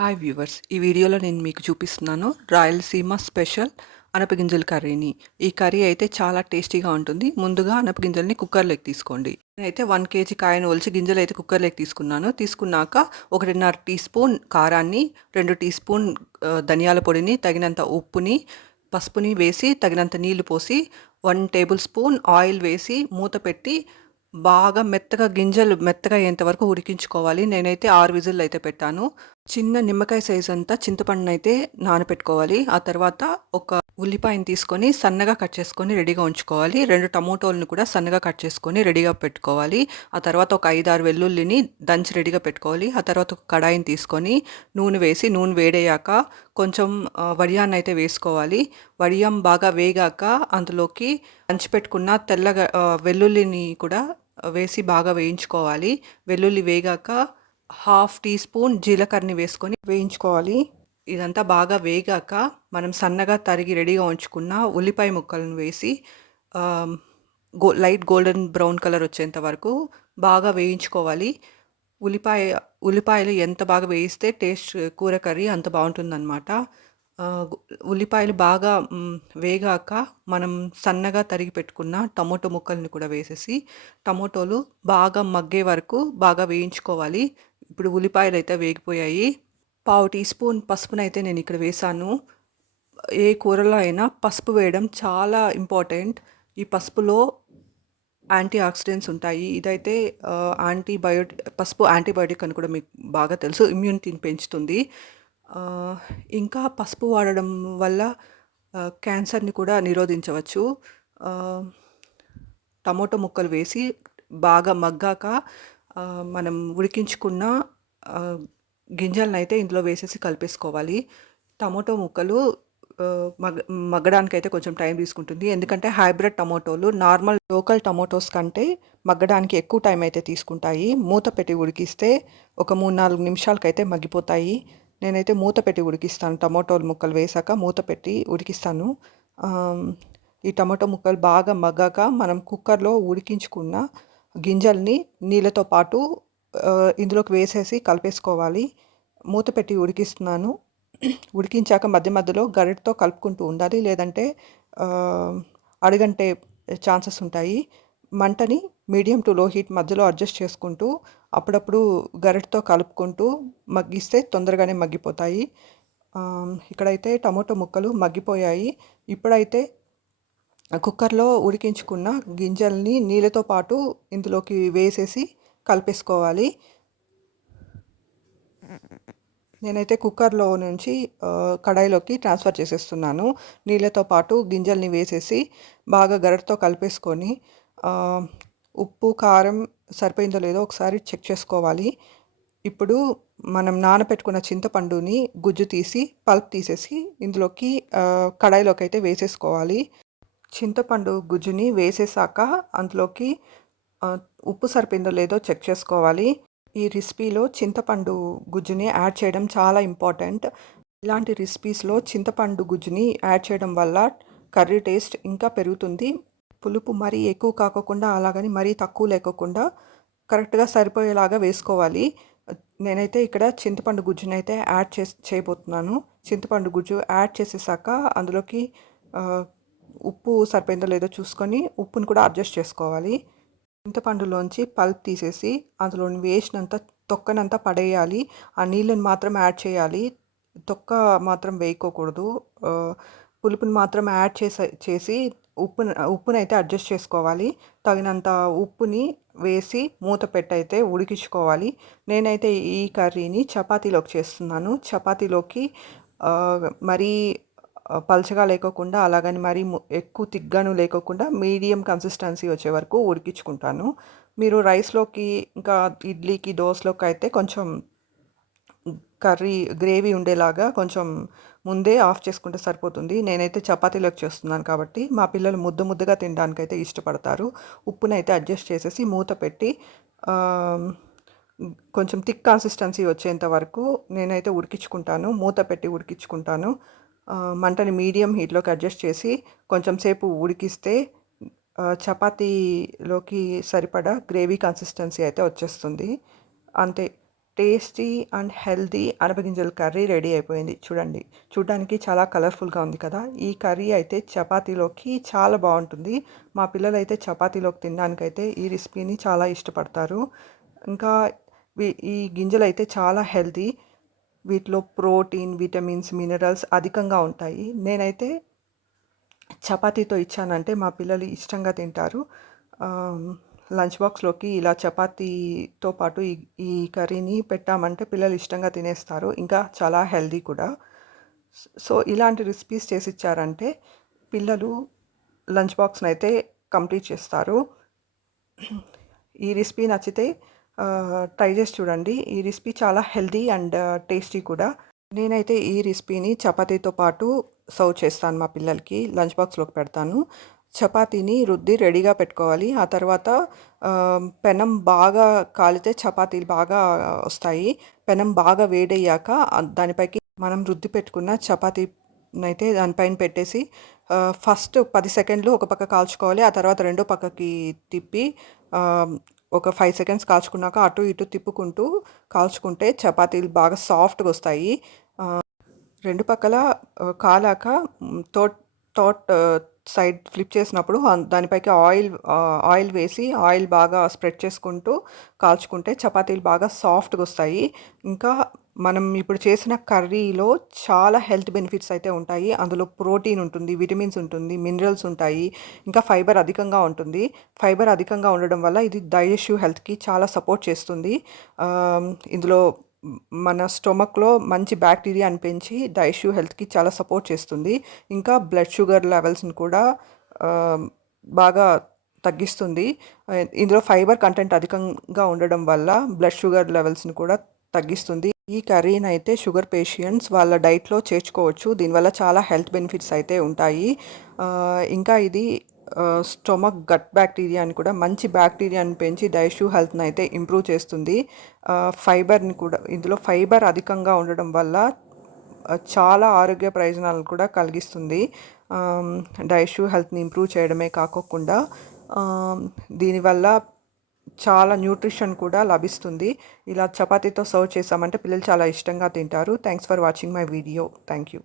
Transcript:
Hi viewers, ఈ వీడియోలో నేను మీకు చూపిస్తున్నాను రాయలసీమ స్పెషల్ అనపగింజల కర్రీని. ఈ కర్రీ అయితే చాలా టేస్టీగా ఉంటుంది. ముందుగా అనపగింజల్ని కుక్కర్లోకి తీసుకోండి. నేనైతే 1 కేజీ కాయను ఒలిచి గింజలు అయితే కుక్కర్లోకి తీసుకున్నాను. తీసుకున్నాక 1.5 టీ స్పూన్ కారాన్ని, 2 టీ స్పూన్ ధనియాల పొడిని, తగినంత ఉప్పుని, పసుపుని వేసి తగినంత నీళ్లు పోసి 1 టేబుల్ స్పూన్ ఆయిల్ వేసి మూత పెట్టి బాగా మెత్తగా గింజలు మెత్తగా అయ్యేంత వరకు ఉడికించుకోవాలి. నేనైతే 6 విజిల్లు అయితే పెట్టాను. చిన్న నిమ్మకాయ సైజ్ అంతా చింతపండునైతే నానపెట్టుకోవాలి. ఆ తర్వాత ఒక ఉల్లిపాయను తీసుకొని సన్నగా కట్ చేసుకొని రెడీగా ఉంచుకోవాలి. 2 టమోటోలను కూడా సన్నగా కట్ చేసుకొని రెడీగా పెట్టుకోవాలి. ఆ తర్వాత ఒక 5, 6 వెల్లుల్లిని దంచి రెడీగా పెట్టుకోవాలి. ఆ తర్వాత ఒక కడాయిని తీసుకొని నూనె వేసి నూనె వేడయ్యాక కొంచెం వడియాన్ని అయితే వేసుకోవాలి. వడియం బాగా వేగాక అందులోకి దంచి పెట్టుకున్న తెల్లగా వెల్లుల్లిని కూడా వేసి బాగా వేయించుకోవాలి. వెల్లుల్లి వేగాక హాఫ్ టీ స్పూన్ జీలకర్రని వేసుకొని వేయించుకోవాలి. ఇదంతా బాగా వేగాక మనం సన్నగా తరిగి రెడీగా ఉంచుకున్న ఉల్లిపాయ ముక్కలను వేసి లైట్ గోల్డెన్ బ్రౌన్ కలర్ వచ్చేంత వరకు బాగా వేయించుకోవాలి. ఉల్లిపాయలు ఎంత బాగా వేయిస్తే టేస్ట్ కూర కర్రీ అంత బాగుంటుందన్నమాట. ఉల్లిపాయలు బాగా వేగాక మనం సన్నగా తరిగి పెట్టుకున్న టమోటో ముక్కల్ని కూడా వేసేసి టమోటోలు బాగా మగ్గే వరకు బాగా వేయించుకోవాలి. ఇప్పుడు ఉల్లిపాయలు అయితే వేగిపోయాయి. పావు టీ స్పూన్ పసుపునైతే నేను ఇక్కడ వేసాను. ఏ కూరలో అయినా పసుపు వేయడం చాలా ఇంపార్టెంట్. ఈ పసుపులో యాంటీ ఆక్సిడెంట్స్ ఉంటాయి. ఇదైతే పసుపు యాంటీబయోటిక్ అని కూడా మీకు బాగా తెలుసు. ఇమ్యూనిటీని పెంచుతుంది. ఇంకా పసుపు వాడడం వల్ల క్యాన్సర్ని కూడా నిరోధించవచ్చు. టమోటో ముక్కలు వేసి బాగా మగ్గాక మనం ఉడికించుకున్న గింజలను అయితే ఇందులో వేసేసి కలిపేసుకోవాలి. టమోటో ముక్కలు మగ్గడానికి అయితే కొంచెం టైం తీసుకుంటుంది. ఎందుకంటే హైబ్రిడ్ టమోటోలు నార్మల్ లోకల్ టమోటోస్ కంటే మగ్గడానికి ఎక్కువ టైం అయితే తీసుకుంటాయి. మూత పెట్టి ఉడికిస్తే ఒక 3-4 నిమిషాలకైతే మగ్గిపోతాయి. నేనైతే మూత పెట్టి ఉడికిస్తాను. టమోటోలు ముక్కలు వేసాక మూత పెట్టి ఉడికిస్తాను. ఈ టమాటో ముక్కలు బాగా మగ్గాక మనం కుక్కర్లో ఉడికించుకున్న గింజల్ని నీళ్ళతో పాటు ఇందులోకి వేసేసి కలిపేసుకోవాలి. మూత పెట్టి ఉడికిస్తున్నాను. ఉడికించాక మధ్య మధ్యలో గరిటతో కలుపుకుంటూ ఉండాలి, లేదంటే అడుగంటే ఛాన్సెస్ ఉంటాయి. మంటని మీడియం టు లో హీట్ మధ్యలో అడ్జస్ట్ చేసుకుంటూ అప్పుడప్పుడు గరిటతో కలుపుకుంటూ మగ్గిస్తే తొందరగానే మగ్గిపోతాయి. ఇక్కడైతే టమోటో ముక్కలు మగ్గిపోయాయి. ఇప్పుడైతే కుక్కర్లో ఉడికించుకున్న గింజల్ని నీళ్ళతో పాటు ఇందులోకి వేసేసి కలిపేసుకోవాలి. నేనైతే కుక్కర్లో నుంచి కడాయిలోకి ట్రాన్స్ఫర్ చేసేస్తున్నాను. నీళ్ళతో పాటు గింజల్ని వేసేసి బాగా గరిటతో కలిపేసుకొని ఉప్పు కారం సరిపోయిందో లేదో ఒకసారి చెక్ చేసుకోవాలి. ఇప్పుడు మనం నానబెట్టుకున్న చింతపండుని గుజ్జు తీసి పల్ప్ తీసేసి ఇందులోకి కడాయిలోకి అయితే వేసేసుకోవాలి. చింతపండు గుజ్జుని వేసేసాక అందులోకి ఉప్పు సరిపోయిందో లేదో చెక్ చేసుకోవాలి. ఈ రెసిపీలో చింతపండు గుజ్జుని యాడ్ చేయడం చాలా ఇంపార్టెంట్. ఇలాంటి రెసిపీస్లో చింతపండు గుజ్జుని యాడ్ చేయడం వల్ల కర్రీ టేస్ట్ ఇంకా పెరుగుతుంది. పులుపు మరీ ఎక్కువ కాకుండా అలాగని మరీ తక్కువ లేకోకుండా కరెక్ట్గా సరిపోయేలాగా వేసుకోవాలి. నేనైతే ఇక్కడ చింతపండు గుజ్జుని అయితే యాడ్ చేయబోతున్నాను. చింతపండు గుజ్జు యాడ్ చేసేసాక అందులోకి ఉప్పు సరిపోయిందో లేదో చూసుకొని ఉప్పుని కూడా అడ్జస్ట్ చేసుకోవాలి. చింతపండులోంచి పల్ప్ తీసేసి అందులోని వేసినంత తొక్కనంతా పడేయాలి. ఆ నీళ్ళని మాత్రం యాడ్ చేయాలి. తొక్క మాత్రం వేయకోకూడదు. పులుపుని మాత్రం యాడ్ చేసి ఉప్పునైతే అడ్జస్ట్ చేసుకోవాలి. తగినంత ఉప్పుని వేసి మూత పెట్టయితే ఉడికించుకోవాలి. నేనైతే ఈ కర్రీని చపాతీలోకి చేస్తున్నాను. చపాతీలోకి మరీ పల్చగా లేకోకుండా అలాగని మరీ ఎక్కువ తిగ్గాను లేకోకుండా మీడియం కన్సిస్టెన్సీ వచ్చే వరకు ఉడికించుకుంటాను. మీరు రైస్లోకి ఇంకా ఇడ్లీకి దోశలోకి అయితే కొంచెం కర్రీ గ్రేవీ ఉండేలాగా కొంచెం ముందే ఆఫ్ చేసుకుంటే సరిపోతుంది. నేనైతే చపాతీలోకి చేస్తున్నాను కాబట్టి మా పిల్లలు ముద్దగా తినడానికైతే ఇష్టపడతారు. ఉప్పునైతే అడ్జస్ట్ చేసేసి మూత పెట్టి కొంచెం థిక్ కన్సిస్టెన్సీ వచ్చేంత వరకు నేనైతే ఉడికించుకుంటాను. మూత పెట్టి ఉడికించుకుంటాను. మంటని మీడియం హీట్లోకి అడ్జస్ట్ చేసి కొంచెం సేపు ఉడికిస్తే చపాతీలోకి సరిపడా గ్రేవీ కన్సిస్టెన్సీ అయితే వచ్చేస్తుంది. అంతే. టేస్టీ అండ్ హెల్తీ అనపగింజల కర్రీ రెడీ అయిపోయింది. చూడండి, చూడడానికి చాలా కలర్ఫుల్గా ఉంది కదా. ఈ కర్రీ అయితే చపాతీలోకి చాలా బాగుంటుంది. మా పిల్లలైతే చపాతీలోకి తినడానికైతే ఈ రెసిపీని చాలా ఇష్టపడతారు. ఇంకా ఈ గింజలు అయితే చాలా హెల్తీ. వీటిలో ప్రోటీన్, విటమిన్స్, మినరల్స్ అధికంగా ఉంటాయి. నేనైతే చపాతీతో ఇచ్చానంటే మా పిల్లలు ఇష్టంగా తింటారు. లంచ్ బాక్స్లోకి ఇలా చపాతీతో పాటు ఈ కర్రీని పెట్టామంటే పిల్లలు ఇష్టంగా తినేస్తారు. ఇంకా చాలా హెల్దీ కూడా. సో ఇలాంటి రెసిపీస్ చేసి ఇచ్చారంటే పిల్లలు లంచ్ బాక్స్ని అయితే కంప్లీట్ చేస్తారు. ఈ రెసిపీ నచ్చితే ట్రై చేసి చూడండి. ఈ రెసిపీ చాలా హెల్దీ అండ్ టేస్టీ కూడా. నేనైతే ఈ రెసిపీని చపాతీతో పాటు సర్వ్ చేస్తాను. మా పిల్లలకి లంచ్ బాక్స్లోకి పెడతాను. చపాతీని రుద్ది రెడీగా పెట్టుకోవాలి. ఆ తర్వాత పెనం బాగా కాలితే చపాతీలు బాగా వస్తాయి. పెనం బాగా వేడయ్యాక దానిపైకి మనం రుద్ది పెట్టుకున్న చపాతీనైతే దానిపైన పెట్టేసి ఫస్ట్ 10 సెకండ్లు ఒక పక్క కాల్చుకోవాలి. ఆ తర్వాత రెండో పక్కకి తిప్పి ఒక 5 సెకండ్స్ కాల్చుకున్నాక అటు ఇటు తిప్పుకుంటూ కాల్చుకుంటే చపాతీలు బాగా సాఫ్ట్గా వస్తాయి. రెండు పక్కల కాలాక థర్డ్ సైడ్ ఫ్లిప్ చేసినప్పుడు దానిపైకి ఆయిల్ వేసి ఆయిల్ బాగా స్ప్రెడ్ చేసుకుంటూ కాల్చుకుంటే చపాతీలు బాగా సాఫ్ట్గా వస్తాయి. ఇంకా మనం ఇప్పుడు చేసిన కర్రీలో చాలా హెల్త్ బెనిఫిట్స్ అయితే ఉంటాయి. అందులో ప్రోటీన్ ఉంటుంది, విటమిన్స్ ఉంటుంది, మినరల్స్ ఉంటాయి, ఇంకా ఫైబర్ అధికంగా ఉంటుంది. ఫైబర్ అధికంగా ఉండడం వల్ల ఇది డైజెస్టివ్ హెల్త్కి చాలా సపోర్ట్ చేస్తుంది. ఇందులో మన స్టొమక్లో మంచి బ్యాక్టీరియాని పెంచి డైజెస్టివ్ హెల్త్కి చాలా సపోర్ట్ చేస్తుంది. ఇంకా బ్లడ్ షుగర్ లెవెల్స్ని కూడా బాగా తగ్గిస్తుంది. ఇందులో ఫైబర్ కంటెంట్ అధికంగా ఉండడం వల్ల బ్లడ్ షుగర్ లెవెల్స్ని కూడా తగ్గిస్తుంది. ఈ కర్రీని అయితే షుగర్ పేషెంట్స్ వాళ్ళ డైట్లో చేర్చుకోవచ్చు. దీనివల్ల చాలా హెల్త్ బెనిఫిట్స్ అయితే ఉంటాయి. ఇంకా ఇది స్టొమక్ గట్ బ్యాక్టీరియాని కూడా మంచి బ్యాక్టీరియాని పెంచి డైజెస్టివ్ హెల్త్ని అయితే ఇంప్రూవ్ చేస్తుంది. ఫైబర్ని కూడా ఇందులో ఫైబర్ అధికంగా ఉండడం వల్ల చాలా ఆరోగ్య ప్రయోజనాలను కూడా కలిగిస్తుంది. డైజెస్టివ్ హెల్త్ని ఇంప్రూవ్ చేయడమే కాకోకుండా దీనివల్ల చాలా న్యూట్రిషన్ కూడా లభిస్తుంది. ఇలా చపాతీతో సర్వ్ చేసామంటే పిల్లలు చాలా ఇష్టంగా తింటారు. Thanks for watching my video. Thank you.